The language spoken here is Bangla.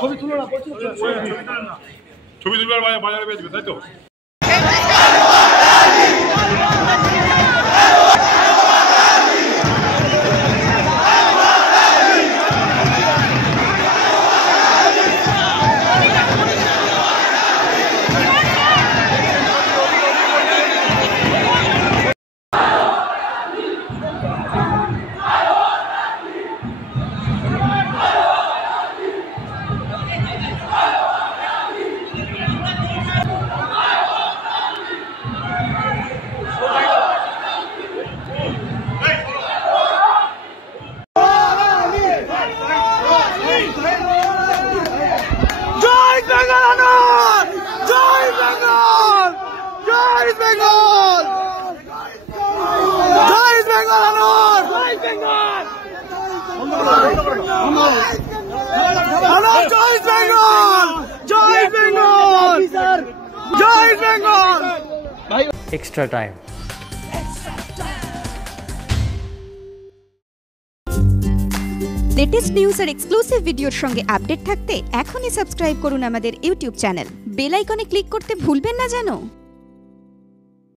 ছবি তুলো না, ছবি তুলবার বাজারে বেচবে, তাই তো? Extra time. লেটেস্ট নিউজ আর এক্সক্লুসিভ ভিডিওর সঙ্গে আপডেট থাকতে এখনই সাবস্ক্রাইব করুন আমাদের ইউটিউব চ্যানেল। বেল আইকনে ক্লিক করতে ভুলবেন না যেন।